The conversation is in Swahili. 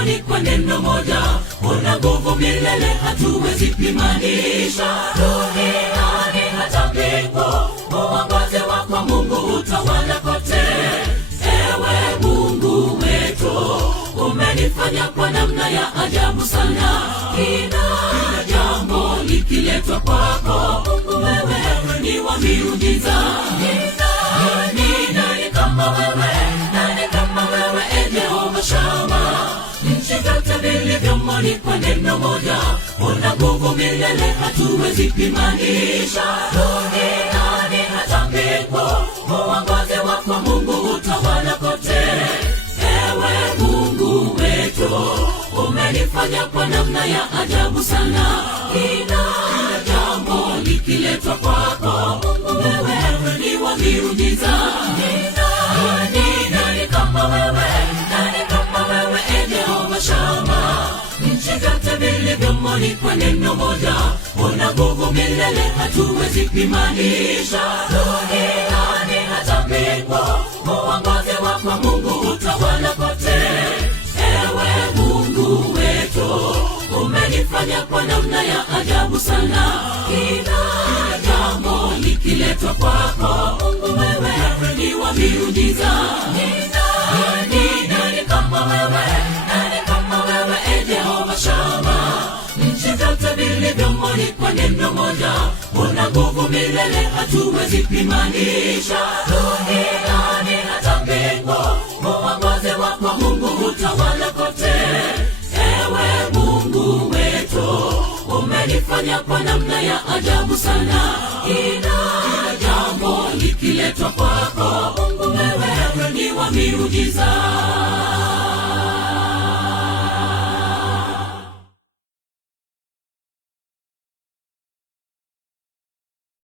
vyomoni kwa neno moja. Una nguvu milele, hatuwezi pimanisha. Duniani hata mbingu, uongozi wako Mungu utawala kote. Ewe Mungu wetu, umenifanya kwa namna ya ajabu sana. Kila jambo likiletwa kwako Mungu, wewe ni wa miujiza. Nani kama wewe? Nani kama wewe, e Jehova Shama? Nchi zote vilivyomo ni kwa neno moja. Una nguvu milele, hatuwezi pimanisha. Duniani hata mbingu, uongozi wako Mungu utawala kote. Ewe Mungu wetu, umenifanya kwa namna ya ajabu sana. Kila jambo likiletwa kwako Mungu, wewe ni wa miujiza. Nani kama wewe? Nani kama wewe, e Jehova Shama? Nchi zote vilivyomo ni kwa neno moja. Una nguvu milele, hatuwezi pimanisha. Duniani hata mbingu, uongozi wako Mungu utawala kote. Ewe Mungu wetu, umenifanya kwa namna ya ajabu sana. Kila jambo likiletwa kwako Mungu, wewe ni wa miujiza. Nani kama wewe? Nani kama wewe, e Jehova Shama? Nchi zote vilivyomo ni kwa neno moja. Una nguvu milele, hatuwezi pimanisha. Duniani hata mbingu, uongozi wako Mungu utawala kote. Ewe Mungu wetu, umenifanya kwa namna ya ajabu sana. Kila jambo likiletwa kwako Mungu, wewe ni wa miujiza.